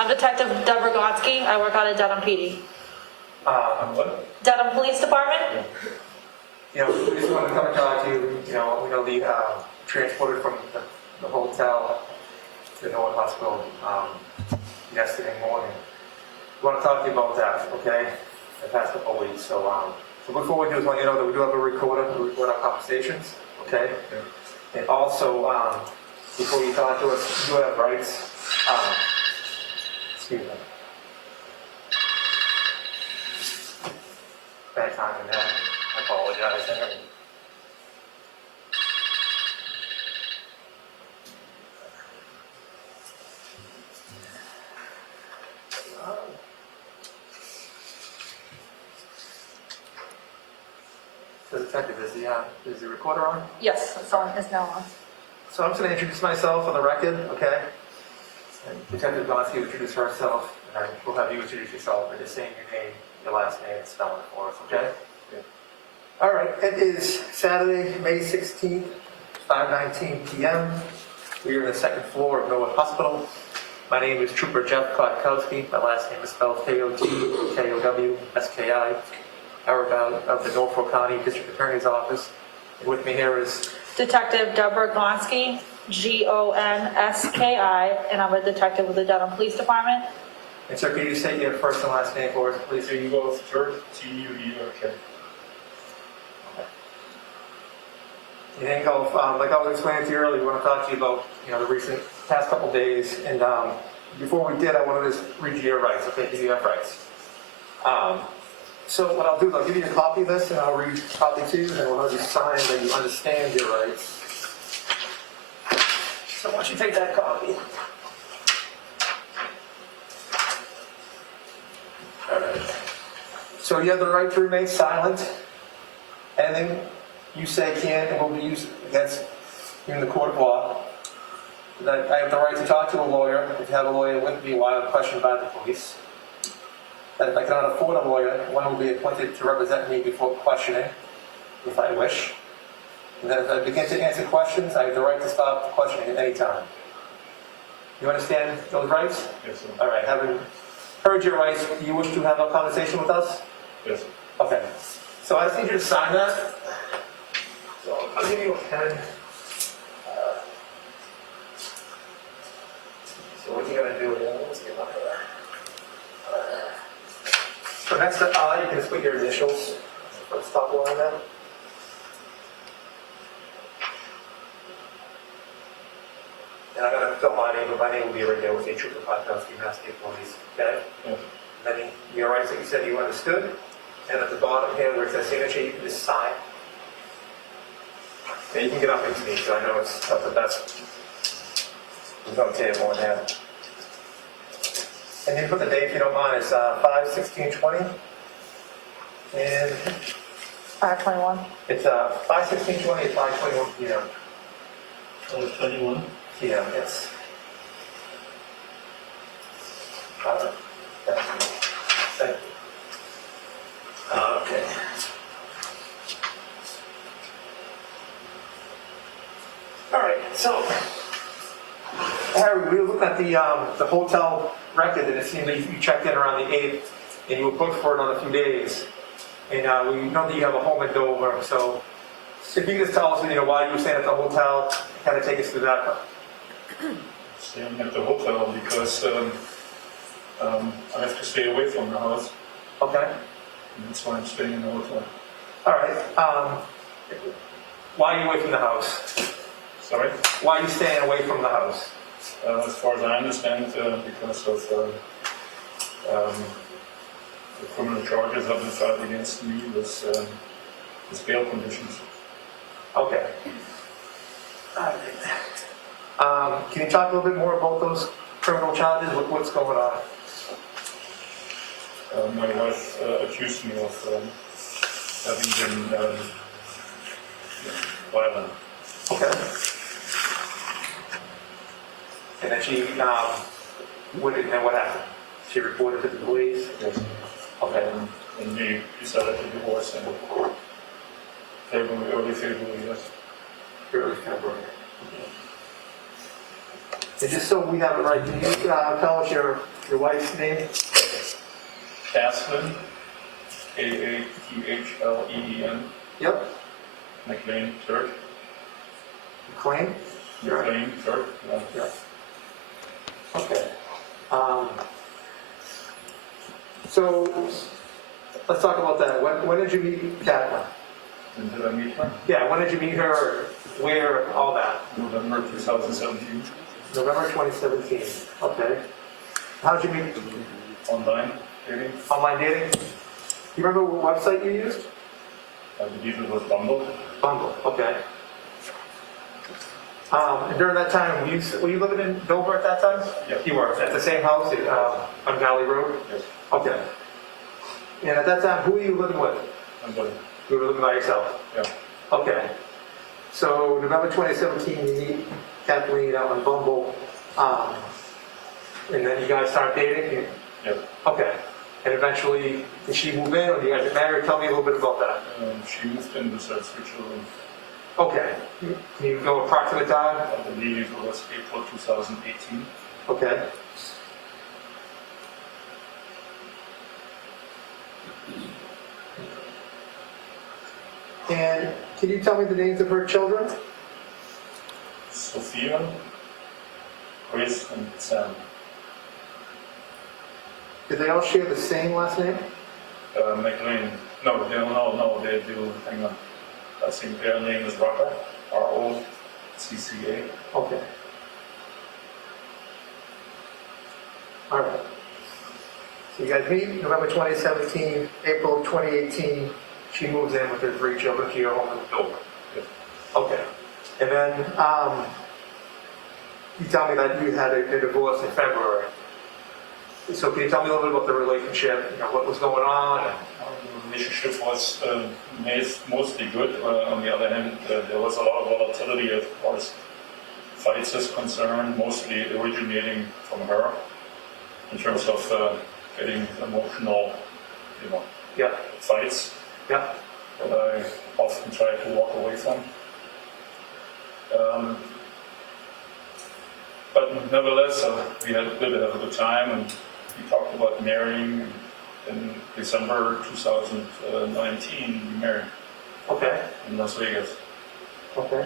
I'm Detective Deborah Kotkowski. I work out at Dedham PD. What? Dedham Police Department? You know, we just want to come and talk to you. You know, we know the transported from the hotel to the North Hospital yesterday morning. We want to talk to you about that, okay? The past couple of weeks. So before we do, is want you to know that we do have a recorder. We record our conversations, okay? Yeah. And also, before you talk to us, you do have rights. Excuse me. Bad timing there. I apologize. So, Detective, is the recorder on? Yes, it's on. It's now on. So I'm just going to introduce myself on the record, okay? And Detective Kotkowski will introduce herself, and we'll have you introduce yourself by just saying your name, your last name, and spelling it for us, okay? Yeah. All right, it is Saturday, May 16th, 5:19 p.m. We are in the second floor of Norwood Hospital. My name is Trooper Jeff Kotkowski. My last name is spelled Kotkowski. I work out of the Norfolk County District Attorney's Office. And with me here is Detective Deborah Kotkowski, Gonski, and I'm a detective with the Dedham Police Department. And sir, could you state your first and last name for us, please? Ingolf Tuerk, Tuerk. And Ingolf, like I was explaining to you earlier, we want to talk to you about the recent past couple of days. And before we did, I wanted to read you your rights. Okay, do you have rights? So what I'll do is I'll give you a copy of this, and I'll read a copy to you, and we'll have you sign that you understand your rights. So why don't you take that copy? All right. So you have the right to remain silent. Anything you say can and will be used against you in the court of law. That I have the right to talk to a lawyer if you have a lawyer with me while I'm questioned by the police. That if I cannot afford a lawyer, one will be appointed to represent me before questioning, if I wish. And that if I begin to answer questions, I have the right to stop the questioning at any time. You understand those rights? Yes, sir. All right. Having heard your rights, do you wish to have a conversation with us? Yes, sir. Okay. So I just need you to sign that. So I'll give you a pen. So what you gotta do here? Let's get up there. So next to I, you can just put your initials. Let's stop line there. And I'm gonna fill my name, but my name will be right there with a Trooper Kotkowski, Mass State Police. Okay? Yes. And then your rights that you said you understood. And at the bottom here where it says signature, you can just sign. And you can get up next to me, so I know it's not the best. There's no table in there. And you put the date, if you don't mind, it's 5/16/20. And 521. it's 5/16/20 at 5:21 p.m. 21. p.m. Yes. Thank you. Thank you. Okay. All right. So, Harry, we were looking at the hotel record, and it seemed that you checked in around the 8th, and you were booked for another few days. And we know that you have a home in Dover, so if you could just tell us, why you were staying at the hotel, kind of take us through that. Staying at the hotel because I have to stay away from the house. Okay. And that's why I'm staying in the hotel. All right. Why are you away from the house? Sorry? Why are you staying away from the house? As far as I understand, because of the criminal charges have been filed against me with bail conditions. Okay. All right. Can you talk a little bit more about those criminal charges? What's going on? My wife accused me of having been violent. Okay. And then she, what happened? She reported to the police? Yes. Okay. And we decided to divorce in February, early February, yes. Early February. And just so we have it right, can you tell us your wife's name? Kathleen, Kathleen, Yep. McLean, Tuerk. McLean? McLean, Tuerk, yeah. Yeah. Okay. So, let's talk about that. When did you meet Kathleen? And did I meet her? Yeah, when did you meet her? Where? All that? November 2017, November 2017. Okay. How did you meet? online dating. Online dating? You remember what website you used? I believe it was Bumble. Bumble. Okay. And during that time, were you living in Dover at that time? Yeah. You were at the same house on Valley Road. Yes. Okay. And at that time, who were you living with? And then, You were living by yourself. yeah. Okay. So November 2017, you meet Kathleen out on Bumble, and then you guys start dating. Yeah. Okay. And eventually, did she move in, or did you guys get married? Tell me a little bit about that. She moved in with her 3 children. Okay. Can you go approximate time? I believe it was April 2018. Okay. And can you tell me the names of her children? Sophia, Chris, and Sam. Did they all share the same last name? McLean. No, they do. Hang on. I think their name is Rocca. ROCCA. Okay. All right. So you guys meet November 2017, April 2018, she moves in with her 3 children to your home in Dover. Yes. Okay. And then you tell me that you had a divorce in February. So can you tell me a little bit about the relationship, what was going on? The relationship was mostly good. On the other hand, there was a lot of volatility as far as fights is concerned, mostly originating from her in terms of getting emotional, Yeah. fights Yeah. that I often try to walk away from. But nevertheless, we did have a good time, and we talked about marrying. In December 2019, we married Okay. in Las Vegas. Okay.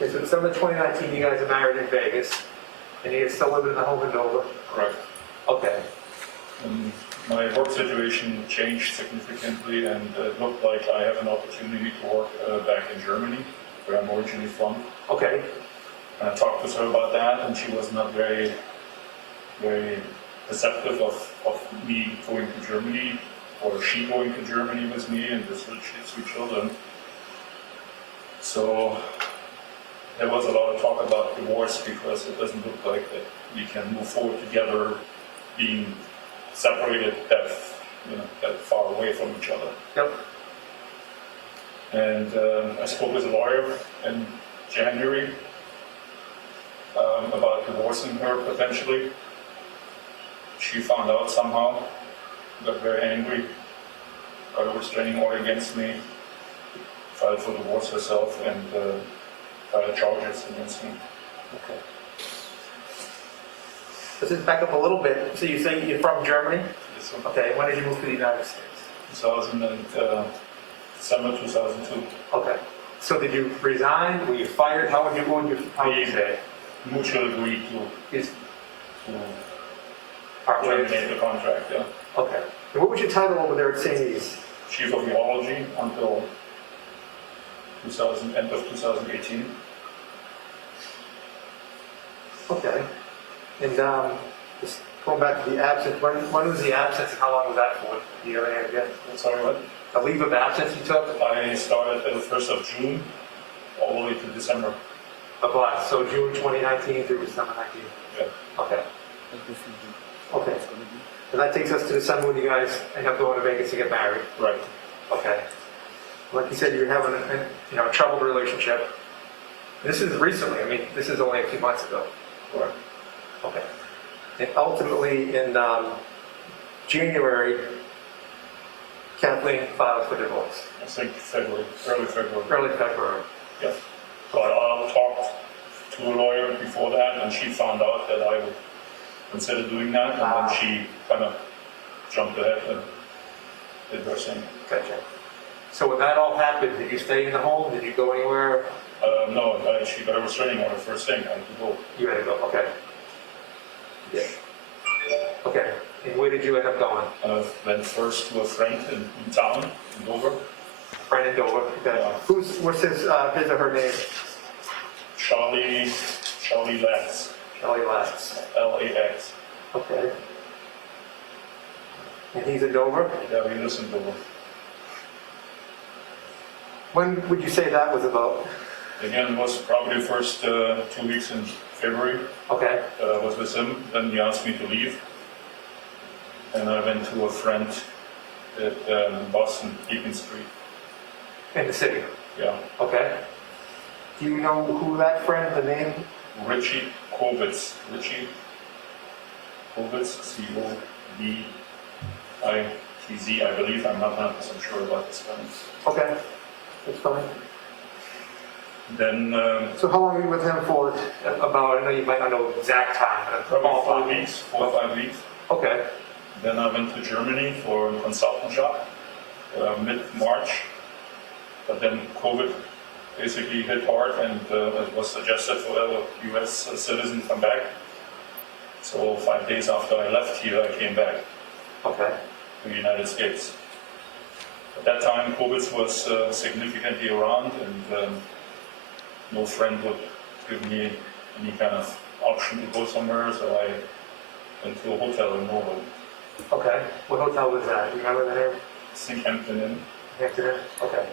Okay, so December 2019, you guys are married in Vegas, and you're still living in the home in Dover? Correct. Okay. And my work situation changed significantly, and it looked like I have an opportunity to work back in Germany, where I'm originally from. Okay. And I talked with her about that, and she was not very receptive of me going to Germany, or she going to Germany with me and with her 3 children. So there was a lot of talk about divorce, because it doesn't look like that we can move forward together, being separated that far away from each other. Yep. And I spoke with a lawyer in January about divorcing her potentially. She found out somehow, got very angry, got a restraining order against me, filed for divorce herself, and filed charges against me. Okay. Let's just back up a little bit. So you say you're from Germany? This one, Okay. When did you move to the United States? 2000 and December 2002. Okay. So did you resign? Were you fired? How would you say? Mutually agreed Is to part ways? terminate the contract, yeah. Okay. And what was your title over there at St. E's? Chief of Urology until end of 2018. Okay. And just going back to the absence, when was the absence and how long was that for? Do you have any idea? Sorry, what? A leave of absence you took? I started at the 1st of June all the way to December. Of what? So June 2019 through December 19? Yeah. Okay. Okay. So that takes us to December when you guys end up going to Vegas to get married. Right. Okay. Like you said, you're having a troubled relationship. This is recently. I mean, this is only a few months ago. Correct. Okay. And ultimately, in January, Kathleen filed for divorce. I think February, early February. Early February. Yeah. So I talked to a lawyer before that, and she found out that I would consider doing that, and then she kind of jumped ahead and did her thing. Gotcha. So when that all happened, did you stay in the home? Did you go anywhere? No, she got a restraining order first thing. I had to go. You had to go, okay. Yeah. Okay, and where did you end up going? Went first to a friend in town, in Dover. Friend in Dover, okay. Yeah. What's his or her name? Charlie Lax. Kelly Lax. Lax. Okay. And he's in Dover? Yeah, he lives in Dover. When would you say that was about? Again, it was probably the first 2 weeks in February. Okay. I was with him. Then he asked me to leave. And I went to a friend at Boston, Beacon Street. In the city? Yeah. Okay. Do you know who that friend, the name? Richie Kovitz. Richie Kovitz, C-O-V-I-T-Z, I believe. I'm not 100% sure about this spelling. Okay, that's fine. Then So how long were you with him for? About, I know you might not know exact time, but probably 4 ballpark. weeks, 4 or 5 weeks. Okay. Then I went to Germany for a consultant job, mid-March. But then COVID basically hit hard, and it was suggested for a US citizen to come back. So 5 days after I left here, I came back Okay. to the United States. At that time, COVID was significantly around, and no friend would give me any kind of option to go somewhere, so I went to a hotel in Norway. Okay. What hotel was that? Do you remember the name? St. Hampton Inn. Hampton Inn? Okay.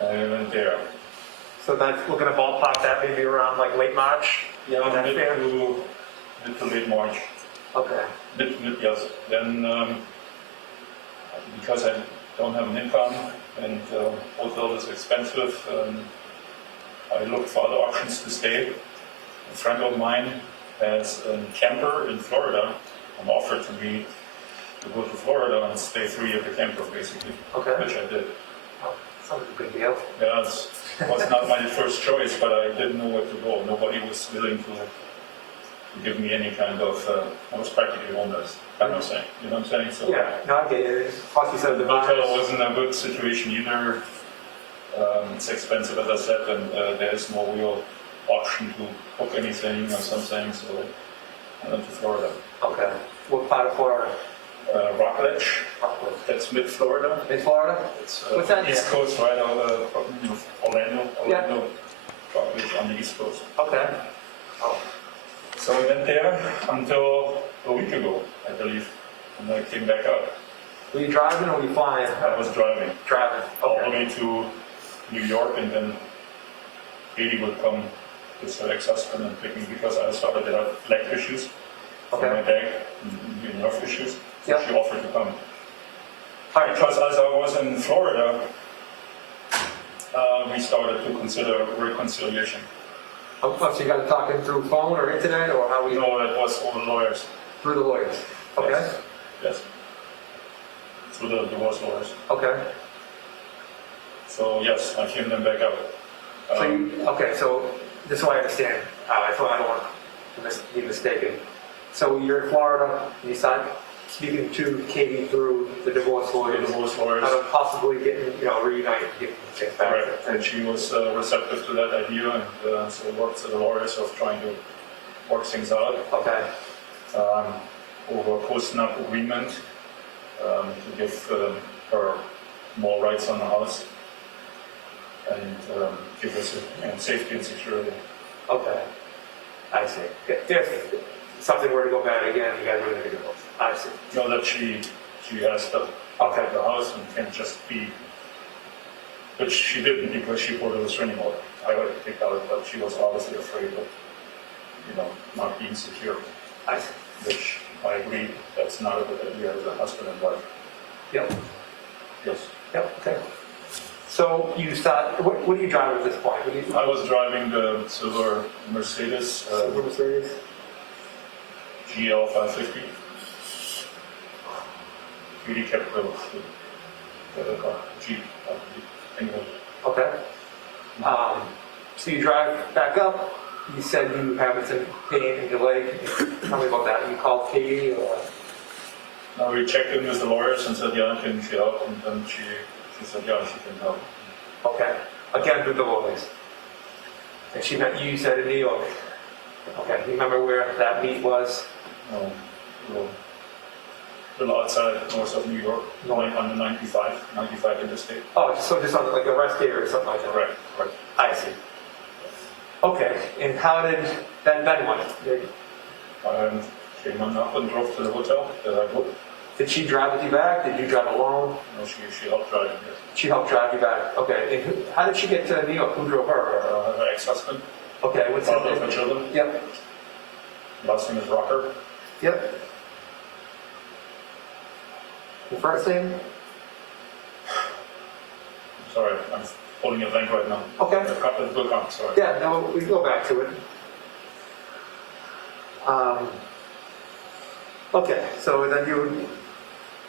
I went there. So that's, we're gonna ballpark that maybe around like late March? Yeah, That's mid fair? to late March. Okay. Mid, yes. Then, because I don't have an income and hotel is expensive, I looked for other options to stay. A friend of mine has a camper in Florida and offered to me to go to Florida and stay free at the camper, basically, Okay. which I did. Oh, sounds like a good deal. Yeah, it was not my first choice, but I didn't know where to go. Nobody was willing to give me any kind of, I was practically homeless, kind of thing. You know what I'm saying? So Yeah, no, I get it. Plus you said the the hotel virus. wasn't a good situation either. It's expensive, as I said, and there is no real option to book anything or something, so I went to Florida. Okay. What part of Florida? Rockledge, Rockland. that's mid-Florida. In Florida? It's What's that East near? Coast, right out of Orlando. Yeah. Rockledge on the East Coast. Okay. Oh, So I went there until a week ago, I believe, and I came back out. were you driving or were you flying? I was driving Driving. all the Okay. way to New York, and then Katie would come with her ex-husband and pick me because I started to have leg issues for my Okay. back, nerve issues. So Yeah. she offered to come. All right. Because as I was in Florida, we started to consider reconciliation. Oh, so you guys talking through phone or internet or how we? No, it was over lawyers. Through the lawyers. Okay. Yes. Yes. Through the divorce lawyers. Okay. So yes, I came them back up. So you, okay, so just so I understand, I don't want to be mistaken. So you're in Florida, and you start speaking to Katie through the divorce The lawyers, divorce lawyers. how to possibly getting, reunite and getting things back. Correct. And she was receptive to that idea, and so worked with the lawyers of trying to work things out Okay. over a post-nup agreement to give her more rights on the house and give us safety and security. Okay. I see. If something were to go bad again, you guys would have to divorce. I see. Know that she has to occupy the house and can't just be, which she didn't because she put a restraining order. I would have kicked out, but she was obviously afraid of, not being secure, I see. which I agree, that's not a good idea as a husband and wife. Yep. Yes. Yep. Okay. So you start. What do you drive at this point? What do you? I was driving the silver Mercedes What is it? GL 550. Katie kept the Jeep, anyway. Okay. So you drive back up, you said you having some pain in your leg. Tell me about that. You called Katie or? Now we checked in with the lawyers and said, yeah, can she help? And then she said, yeah, she can help. Okay. Again with the lawyers. And she met you, said in New York. Okay. You remember where that meet was? No, a little outside north of New York, on the 95 interstate. Oh, so just on like a rest area or something like that? Correct. I see. Okay. And how did that then went? Came on up and drove to the hotel that I booked. Did she drive with you back? Did you drive alone? No, she helped drive me. She helped drive you back. Okay. And how did she get to New York? Who drove her? Her ex-husband, Okay. What's father of her her name? children. Yep. Last name is Rocker. Yep. The first name? Sorry, I'm holding a blank right now. Okay. Book on, sorry. Yeah, no, we can go back to it. Okay, so then you,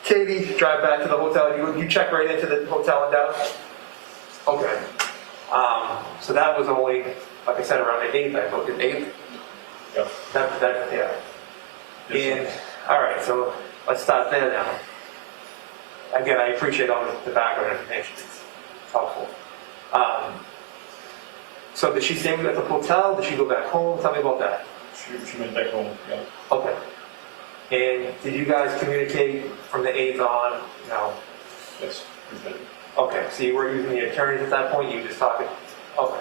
Katie, drive back to the hotel. You check right into the hotel in Dallas? Okay. So that was only, like I said, around the 8th, I booked it, 8th? Yeah. Yeah. Yes, And, all right, so let's start there now. Again, I appreciate all the background information. It's helpful. So did she stay with you at the hotel? Did she go back home? Tell me about that. She went back home, yeah. Okay. And did you guys communicate from the 8th on? No. Yes, we did. Okay, so you weren't using the attorneys at that point? You were just talking? Okay.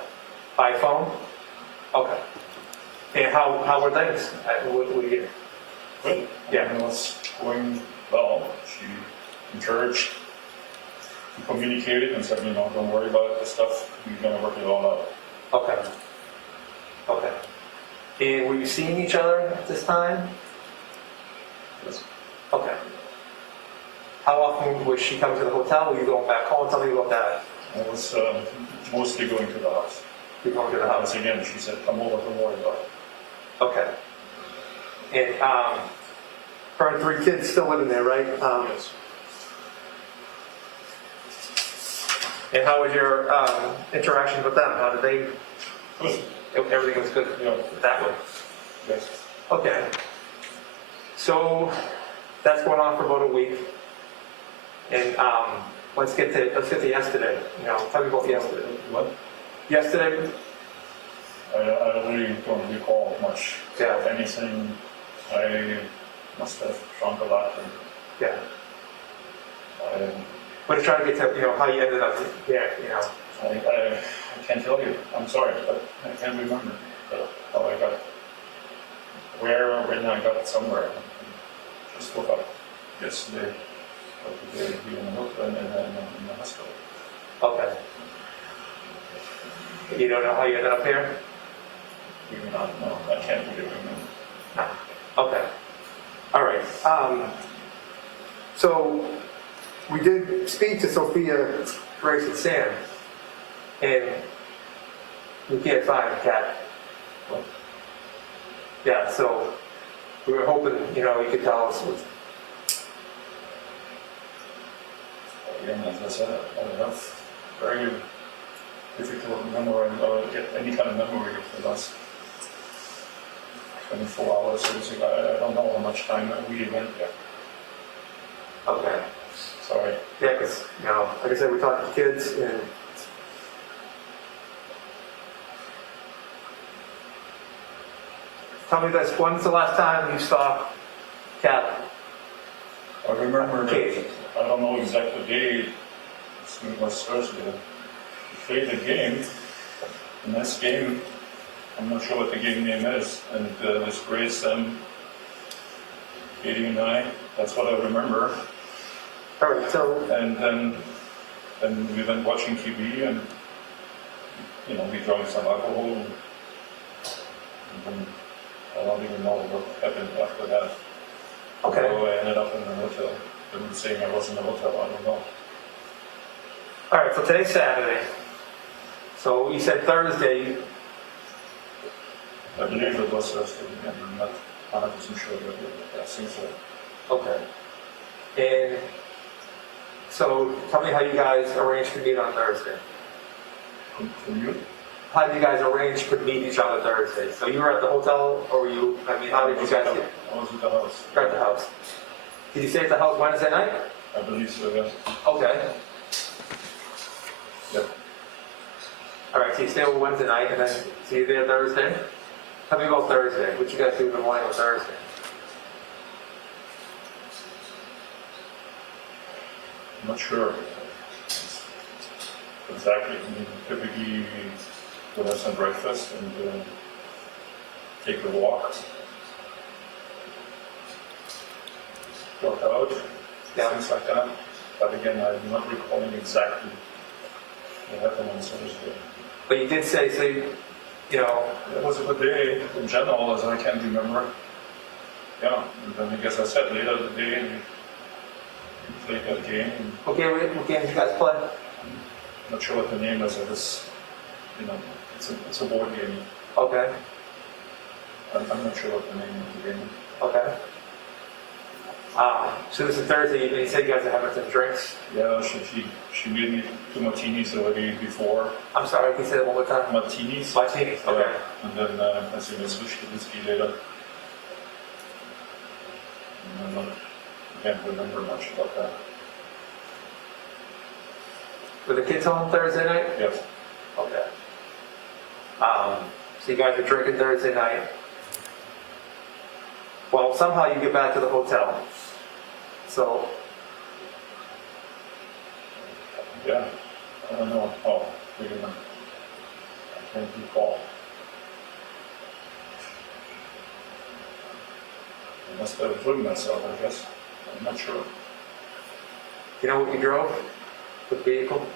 By phone? Okay. And how were things? What do you get? Good. Yeah. Everything was going well. She encouraged, communicated and said, don't worry about this stuff. We're going to work it all out. Okay. Okay. And were you seeing each other at this time? Yes. Okay. How often was she coming to the hotel? Were you going back home? Tell me about that. I was mostly going to the house. You were going to the house? Once again, she said, come over, don't worry about it. Okay. And her and 3 kids still living there, right? Yes. And how was your interaction with them? How did they? Good. Everything was good Yeah. that way. Yes. Okay. So that's going on for about a week. And let's get to yesterday. Tell me about yesterday. What? Yesterday. I really don't recall much Yeah. of anything. I must have drunk a lot. And Yeah. I, But trying to get to how you ended up there. I can't tell you. I'm sorry, but I can't remember how I got where or when I got somewhere. Just woke up yesterday, today in the hospital. Okay. You don't know how you ended up here? Even not, no, I can't really remember. No. Okay. All right. So we did speak to Sophia, Grace, and Sam, and we can't find the cat. Yeah, so we were hoping, you could tell us. Again, as I said, I have very difficult memory, get any kind of memory of the last 24 hours. So I don't know how much time I really went there. Okay. Sorry. Yeah, because, like I said, we talked to kids, and tell me this, when's the last time you saw Cat? I remember, Katie. I don't know exact the day, it was Thursday. We played a game, and this game, I'm not sure what the game name is, and this Grace and Katie and I, that's what I remember. All right, so, And then we went watching TV, and we drank some alcohol, and then I don't even know what happened after that. okay. So I ended up in the hotel. Didn't saying I was in the hotel, I don't know. All right, so today's Saturday. So you said Thursday. I believe it was Thursday, I'm not 100% sure, but I think so. Okay. And So tell me how you guys arranged to meet on Thursday. From you? How did you guys arrange to meet each other Thursday? So you were at the hotel, or were you, I mean, how did you guys get? I was at the house. You're at the house. Did you stay at the house Wednesday night? I believe so, yes. Okay. Yep. All right, so you stay over Wednesday night, and then, so you're there Thursday? Tell me about Thursday. What you guys do in the morning on Thursday? I'm not sure exactly. I mean, typically we'll have some breakfast and take a walk, work out, things like that. But again, I'm not recalling exactly what happened on Thursday. But you did say, so you know, It was a good day in general, as I can remember. Yeah, and then I guess I said later the day we played that game. And okay, what game did you guys play? I'm not sure what the name is. It was, you know, it's a board game. Okay, I'm not sure what the name of the game is. okay. So this is Thursday evening, you said you guys are having some drinks. Yeah, she made me 2 martinis already before. I'm sorry, can you say that one more time? Martinis? Martinis, okay. Yeah. And then I think I switched to whiskey later. And I can't remember much about that. Were the kids home Thursday night? Yes. Okay. So you guys are drinking Thursday night. Well, somehow you get back to the hotel. So, Yeah. I don't know. Oh, wait a minute. I can't recall. I must have driven myself, I guess. I'm not sure. you know what you drove? The vehicle?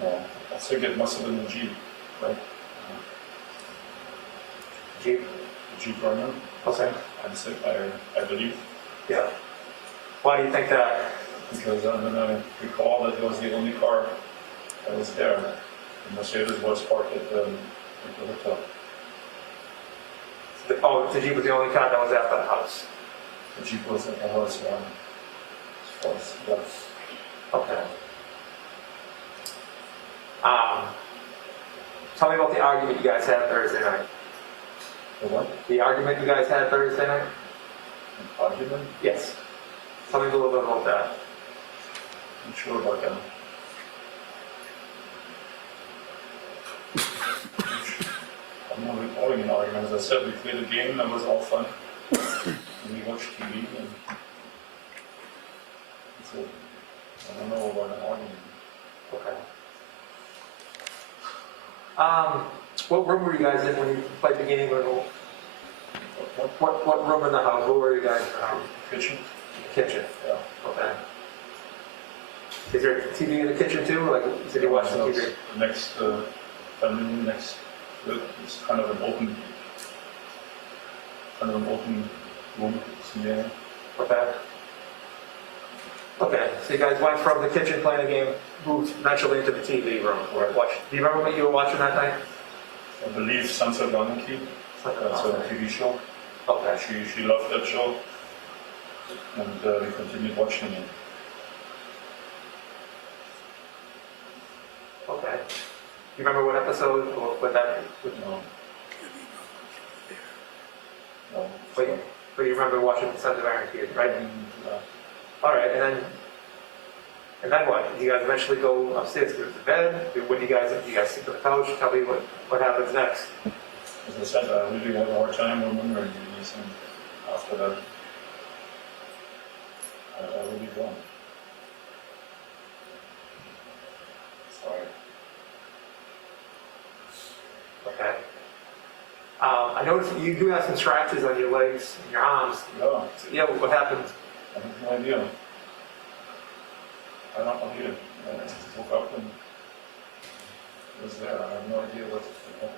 No, I think it must have been the Jeep, right? Jeep? The Jeep Runner, Okay. I believe. Yeah. Why do you think that? Because I mean, I recall that it was the only car that was there. The Mercedes was parked at the hotel. Oh, the Jeep was the only car that was at the house. The Jeep was at the house, yeah. As far as, yeah. Okay. Tell me about the argument you guys had Thursday night. The what? The argument you guys had Thursday night? An argument? Yes. Tell me a little bit about that. I'm sure about that. I'm not recalling an argument. As I said, we played a game that was all fun. And we watched TV and so I don't know about an argument. Okay. What room were you guys in when you played the game? What room in the house? What were you guys in? Kitchen? The kitchen. Yeah. Okay. Is there a TV in the kitchen too? Like, you said you watched the TV? Next, family next, it's kind of an open room. Yeah. Okay. Okay, so you guys went from the kitchen playing a game, moved eventually into the TV room. Right. Do you remember what you were watching that night? I believe Sunset Monarchy. That's a TV show. Okay. She loved that show, and we continued watching it. Okay. You remember what episode, or what that, No. No. but you remember watching the Sons of Anarchy, right? Yeah. All right, and then what? Did you guys eventually go upstairs to the bed? When you guys sit on the couch? Tell me what happens next. As I said, I really had a hard time remembering these, and after that, I really don't. Sorry. Okay. I noticed you do have some scratches on your legs and your arms. Yeah, So, yeah, what happened? I have no idea. I don't know either. I woke up and it was there. I have no idea what happened.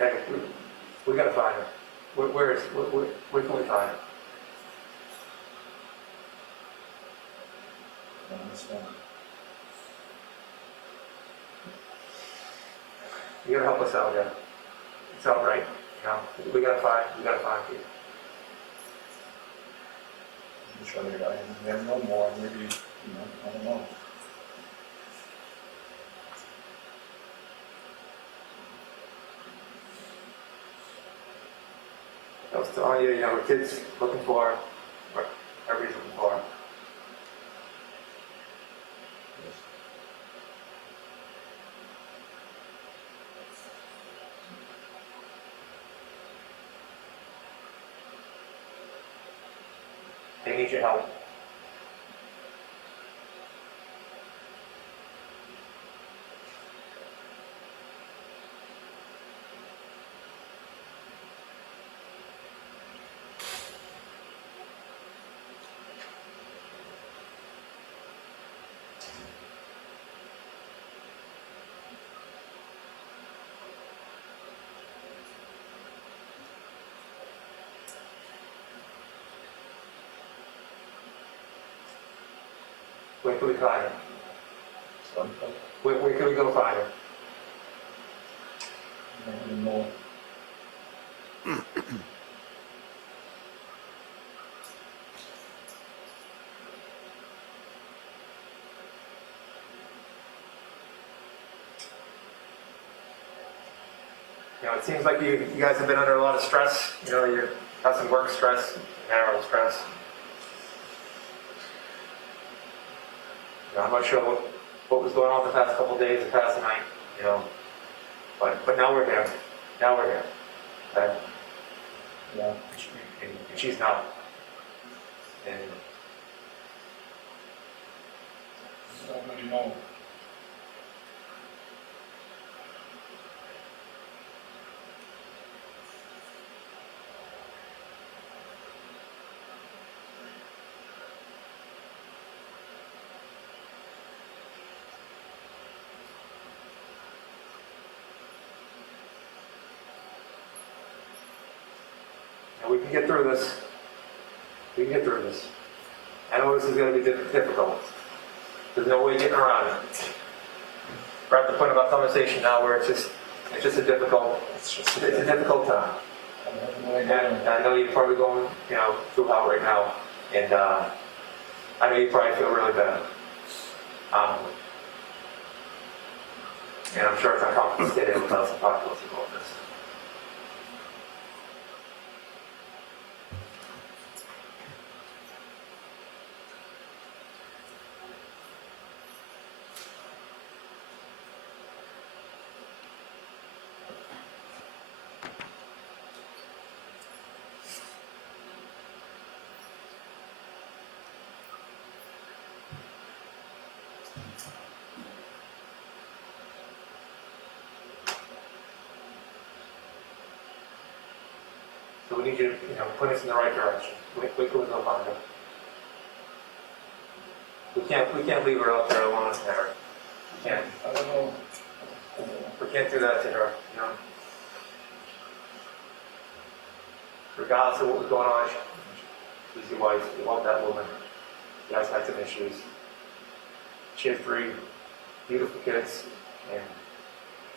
Okay, we gotta find her. Where can we find her? I understand. You gotta help us out here. It's all right, you know, we gotta find you. I'm sure I have no more, maybe, I don't know. I was telling you, the kid's looking for her, or everybody's looking for her. They need your help. Where can we find her? Where can we go find her? I don't even know. It seems like you guys have been under a lot of stress. You have some work stress, marital stress. I'm not sure what was going on the past couple of days, the past night, but now we're here. Now we're here. Okay? Yeah. And she's not. And I don't really know. we can get through this. We can get through this. I know this is going to be difficult. There's no way getting around it. We're at the point of our conversation now where it's just a difficult time. I have no idea. And I know you're probably going, through hell right now, and I know you probably feel really bad. And I'm sure it's uncomfortable to stay there without some possibilities about this. So we need you to, point us in the right direction. We can go find her. We can't leave her out there alone, Eric. We can't. I don't know. We can't do that to her, Regardless of what was going on, she's your wife. You love that woman. You guys had some issues. She has 3 beautiful kids, and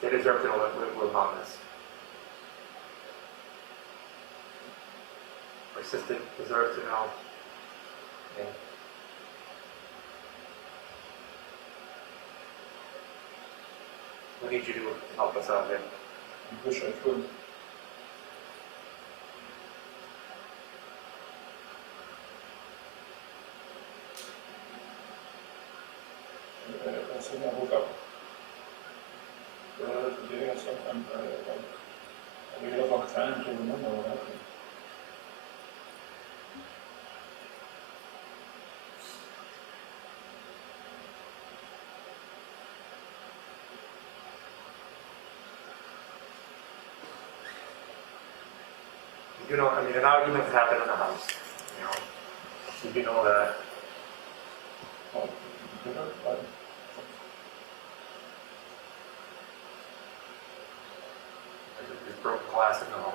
they deserve to know that we're on this. Her sister deserves to know. And we need you to help us out here. I wish I could. I think I woke up today or something. I really have enough time to remember what happened. An argument has happened in the house. You know that. Oh, but broken glass in the home.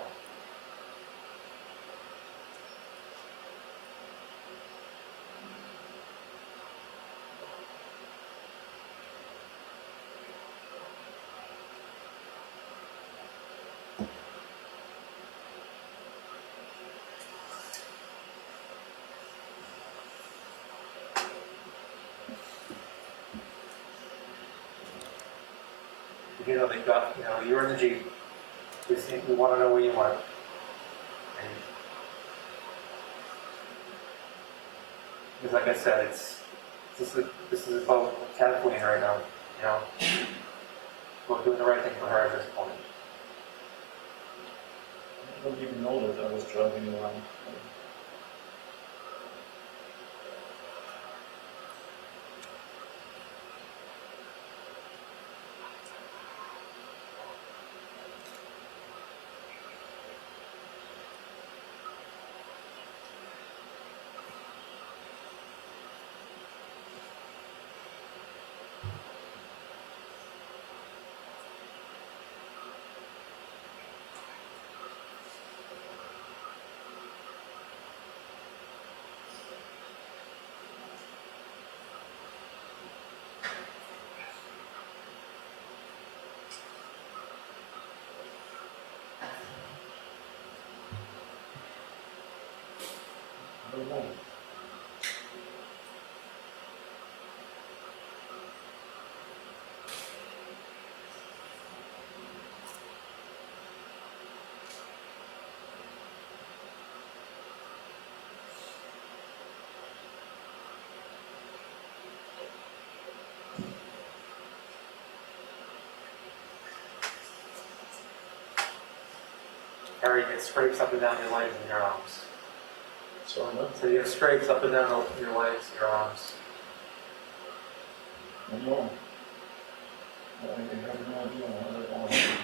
You know, they got, you know, you're in the Jeep. We want to know where you went. And because like I said, this is about Kathleen right now, you know. We're doing the right thing for her at this point. I don't even know that I was driving around. I don't know. Harry gets scrapes up and down your legs and your arms. Sorry, no? So you have scrapes up and down your legs, your arms. I know. I have no idea how that all happened.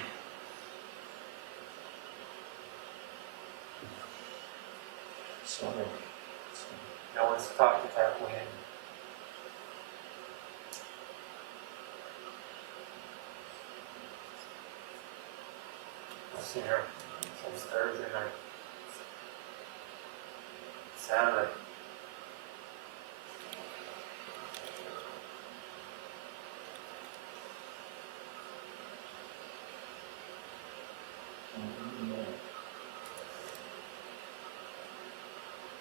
Sorry. No one's talked to Kathleen. I've seen her since Thursday night. Saturday. I don't know.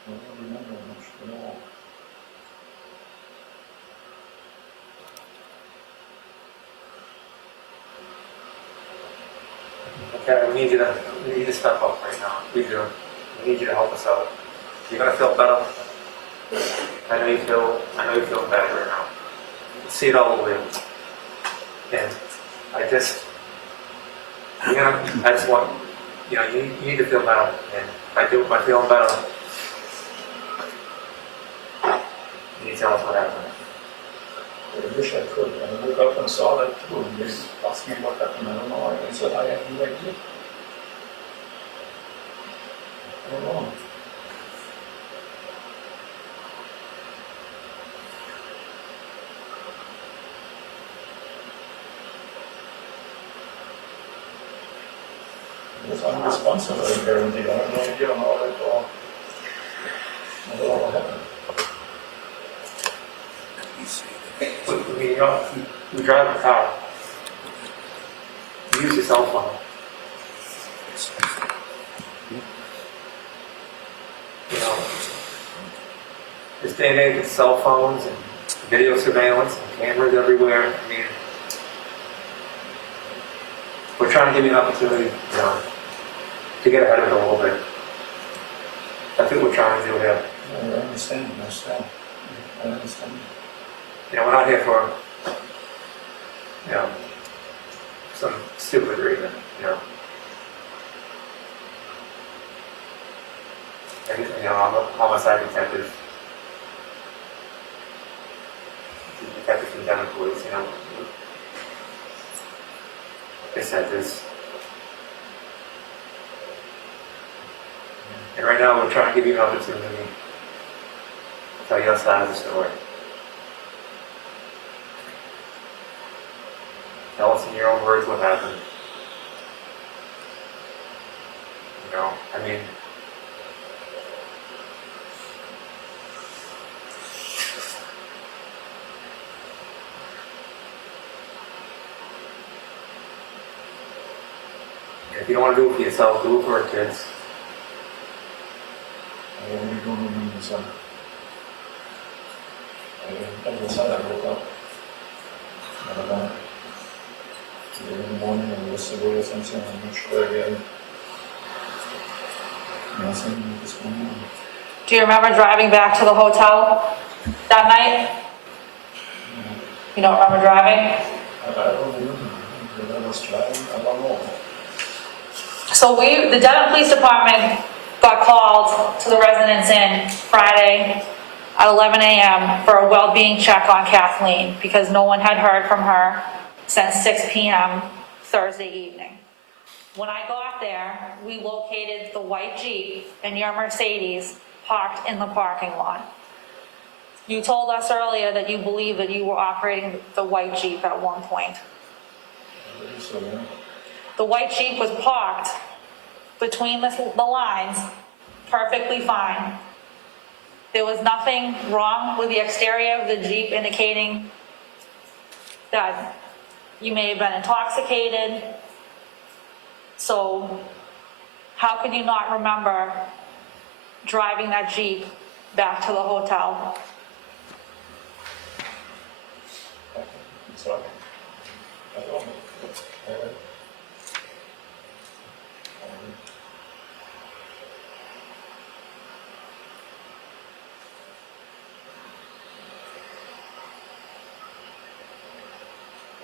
I don't remember much at all. Okay, we need you to step up right now. We do. We need you to help us out. You're gonna feel better. I know you feel better right now. See it all over you. And I just want, you know, you need to feel better. And by feeling better, you need to tell us what happened. I wish I could. I woke up and saw that too. And they asked me what happened. I don't know. I said I have no idea. I don't know. It was unresponsive apparently. I have no idea how that all happened. We drive a car. You use your cell phone. You know, this day and age with cell phones and video surveillance and cameras everywhere. I mean, we're trying to give you an opportunity, you know, to get ahead of it a little bit. That's what we're trying to do here. I understand. I understand. You know, we're not here for, you know, some stupid reason, you know. And, you know, I'm a homicide detective. Detective from Denver Police, you know. Like I said, there's... And right now we're trying to give you an opportunity to tell your side of the story. Tell us in your own words what happened. You know, I mean, if you don't want to do it for yourself, do it for our kids. I really don't remember some. I decided I woke up. I don't know. In the morning and was away or something, I'm not sure again. Nothing was going on. Do you remember driving back to the hotel that night? You don't remember driving? I don't remember. When I was driving, I don't know. So the Dedham Police Department got called to the residence inn Friday at 11 a.m. for a well-being check on Kathleen because no one had heard from her since 6 p.m. Thursday evening. When I got there, we located the white Jeep and your Mercedes parked in the parking lot. You told us earlier that you believe that you were operating the white Jeep at one point. I believe so, yeah. The white Jeep was parked between the lines, perfectly fine. There was nothing wrong with the exterior of the Jeep indicating that you may have been intoxicated. So how could you not remember driving that Jeep back to the hotel? Sorry. I don't know.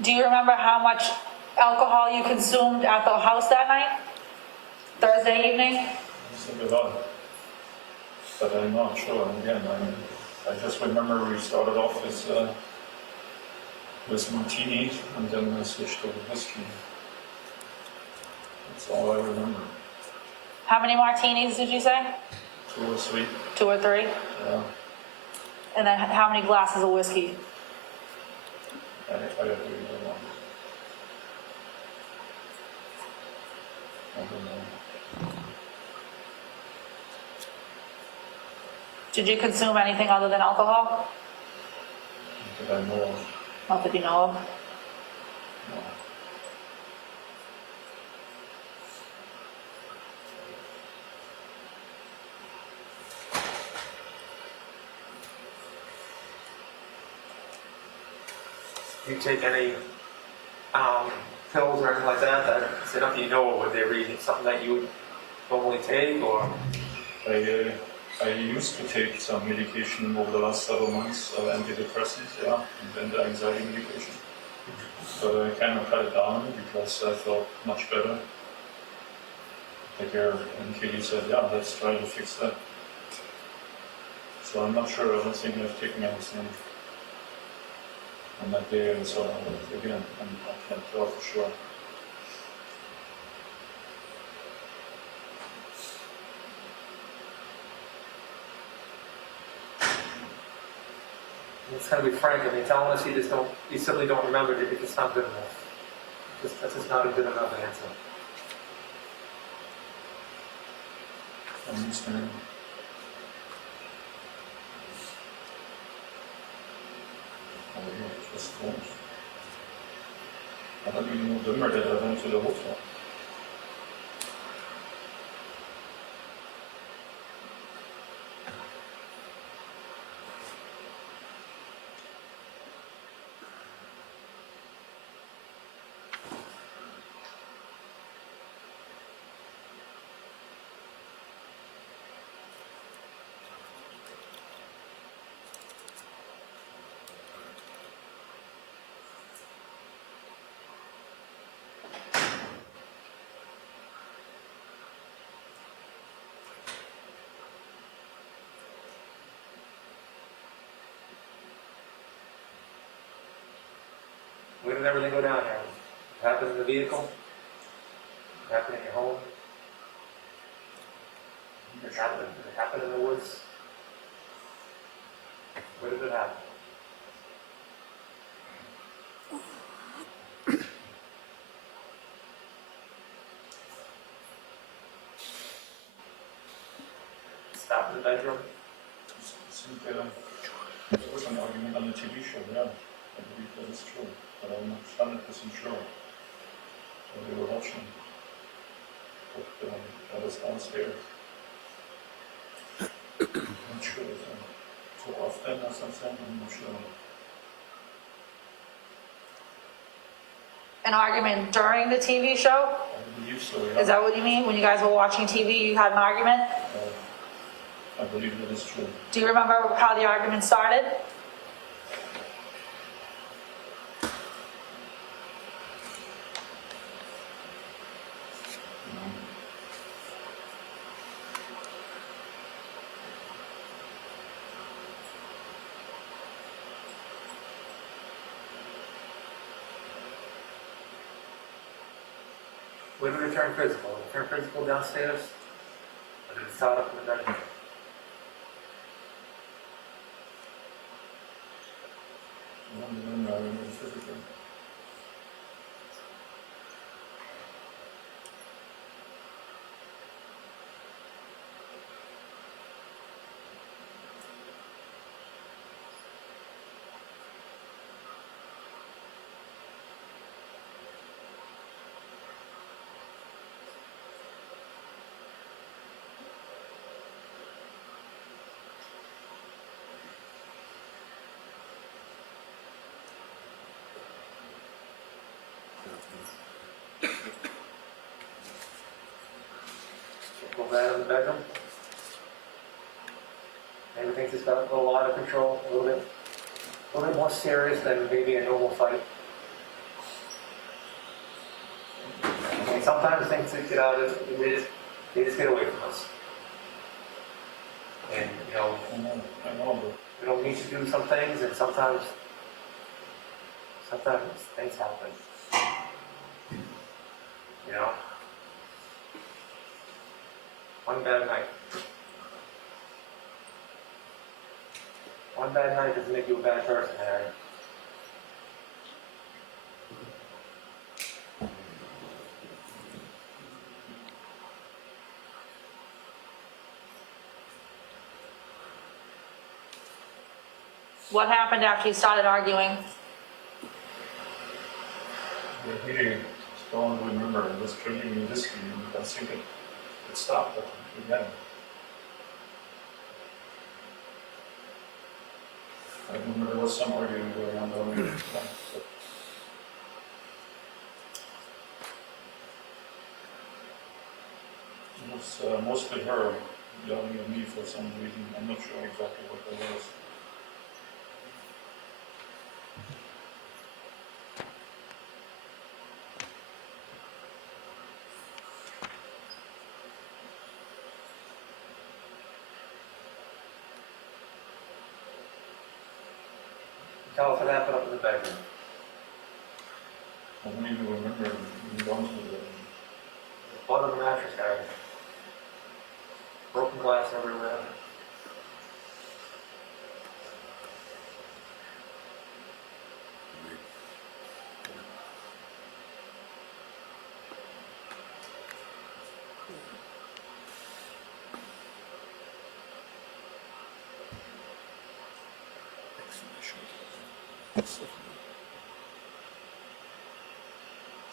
Do you remember how much alcohol you consumed at the house that night? Thursday evening? Think about it. But I'm not sure. Again, I just remember we started off with martini and then we switched to whiskey. That's all I remember. How many martinis did you say? 2 or 3. 2 or 3? Yeah. And then how many glasses of whiskey? I really don't know. I don't know. Did you consume anything other than alcohol? Did I know of? Not that you know of. No. Do you take any pills or anything like that? That say nothing you know, would they read something that you would normally take, or? I used to take some medication over the last several months, antidepressants, yeah, and anxiety medication. But I kind of cut it down because I felt much better. And Katie said, yeah, let's try to fix that. So I'm not sure, I don't think I've taken anything on that day, and so again, I can't tell for sure. It's gonna be frank. I mean, telling us you simply don't remember it, it's not good enough. That's just not a good enough answer. I understand. Oh, yeah, just phone. I don't even remember that I went to the hotel. Where did everything go down here? It happened in the vehicle? It happened in your home? It happened in the woods? Where did it happen? stop in the bedroom? I think there was an argument on the TV show, yeah. I believe that is true, but I'm not 100% sure. They were watching. But I was downstairs. I'm not sure if so often or something, I'm not sure. An argument during the TV show? I believe so, yeah. Is that what you mean? When you guys were watching TV, you had an argument? I believe that is true. Do you remember how the argument started? Where did it turn physical? Did it turn physical downstairs? Or did it start up in the bedroom? I remember physically. Go back in the bedroom? Maybe things just got a little out of control, a little bit more serious than maybe a normal fight. I mean, sometimes things that get out of, they just get away from us. And, you know, I know, but we don't need to do some things, and sometimes things happen. You know? One bad night. One bad night doesn't make you a bad person, Harry. What happened after you started arguing? the heating, don't remember, it was drinking whiskey, and I think it stopped again. I remember there was some arguing going on earlier. It was mostly her yelling at me for some reason. I'm not sure exactly what that was. Tell us what happened up in the bedroom. I don't even remember even going to the Blood on the mattress, Harry. Broken glass everywhere.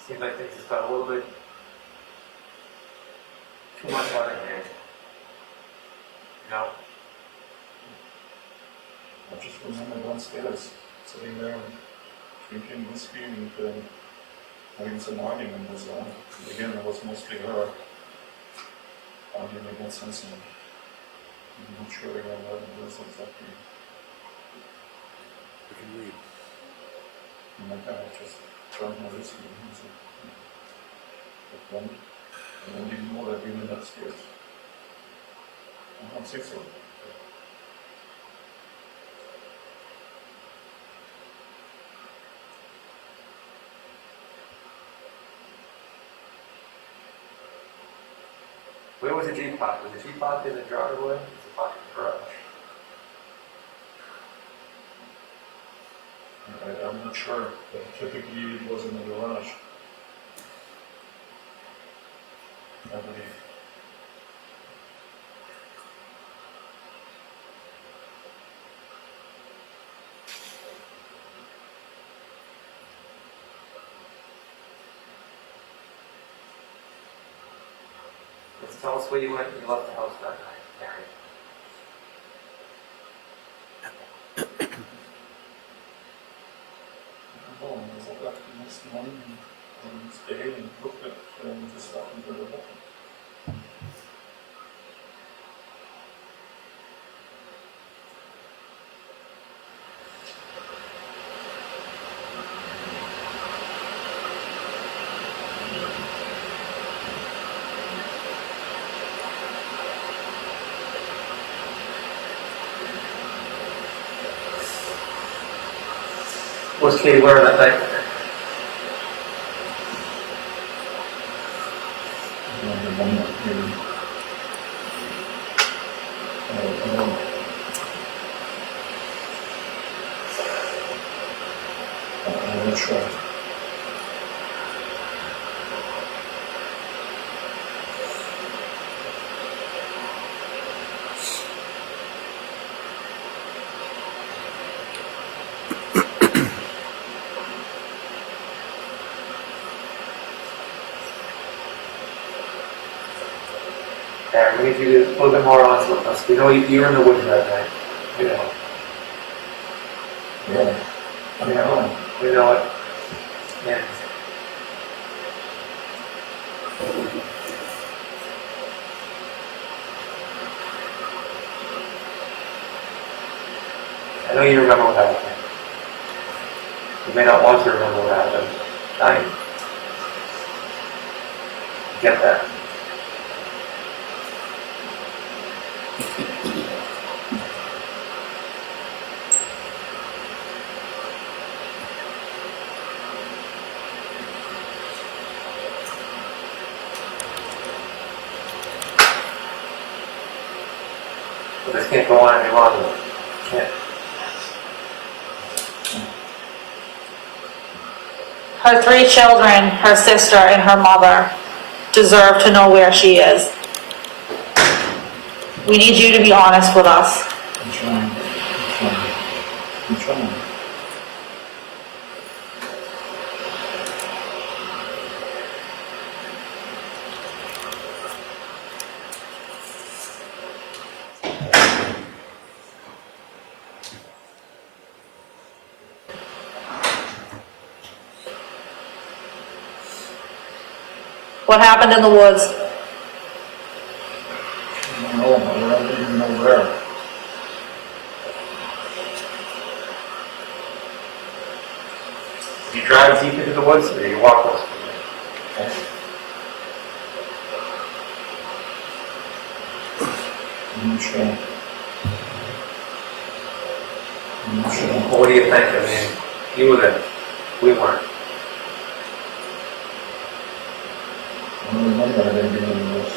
Seems like things just got a little bit too much on it here. You know? I just remember downstairs, sitting there and drinking whiskey and having some argument with her. Again, it was mostly her arguing against something. I'm not sure again what it was exactly. We can read. And like I just drank my whiskey and so but then I don't even know that we went upstairs. I don't think so. Where was the Jeep parked? Was the Jeep parked in the driveway? Was it parked in the garage? I'm not sure, but typically it was in the garage. I believe. Tell us where you went when you left the house that night, Mary. Oh, and I woke up the next morning and stayed and looked at the stuff into the bottom. What was Katie wearing that night? I don't remember, maybe. I don't know. I'm not sure. Aaron, we need you to a little bit more honest with us. We know you were in the woods that night. We know. Yeah. We know. We know it. Yeah. I know you remember what happened. You may not want to remember what happened. I get that. But this can't go on any longer. Can't. Her 3 children, her sister, and her mother deserve to know where she is. We need you to be honest with us. I'm trying. I'm trying. What happened in the woods? I don't know. I don't even know where. Did you drive deep into the woods or did you walk most of I'm not sure. I'm not sure. Well, what do you think? I mean, you were there. We weren't. I don't remember. I didn't remember this.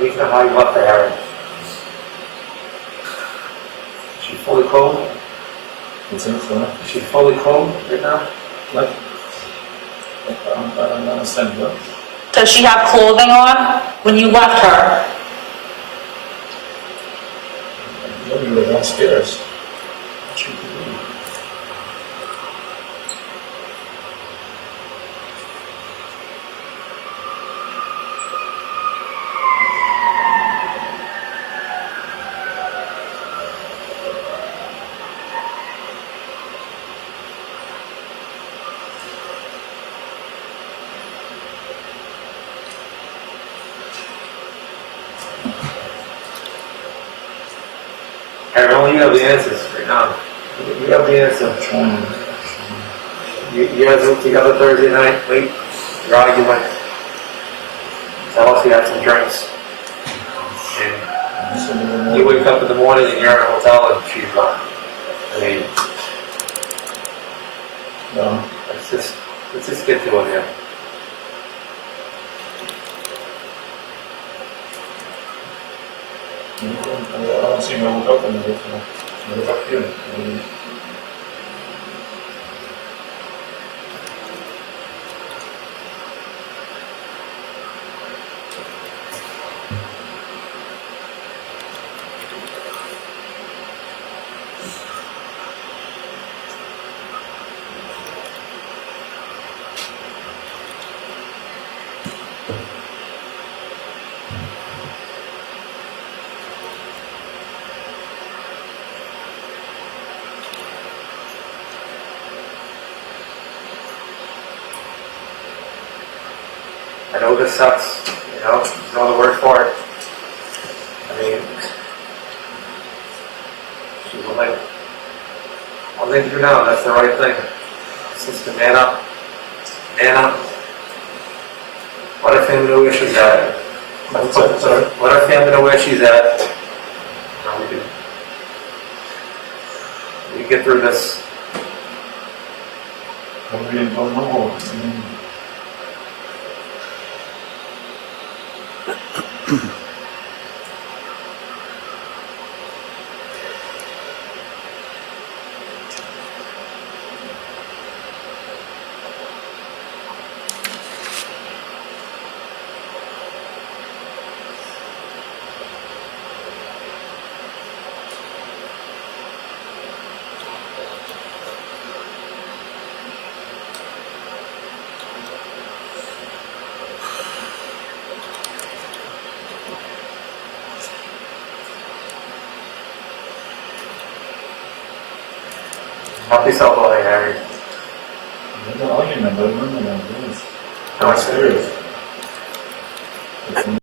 We know how you left the area. Is she fully clothed? What's in for? Is she fully clothed right now? What? I don't understand what. Does she have clothing on when you left her? No, you were downstairs. What you doing? Aaron, you have the answers right now. You have the answer. Trying. You guys were together Thursday night, late. You're arguing. Tell us you had some drinks. And you wake up in the morning and you're in a hotel and she's gone. I mean, No. let's just get to it here. I don't think I woke up in the hotel. I woke up here. I know this sucks, there's no other word for it. I mean, she's like, one thing to do now, that's the right thing. It's just to man up. Man up. Let her family know where she's at. Let her family know where she's at. We can get through this. We don't know. Help yourself out, Harry. Not an argument, but no, No, it's serious.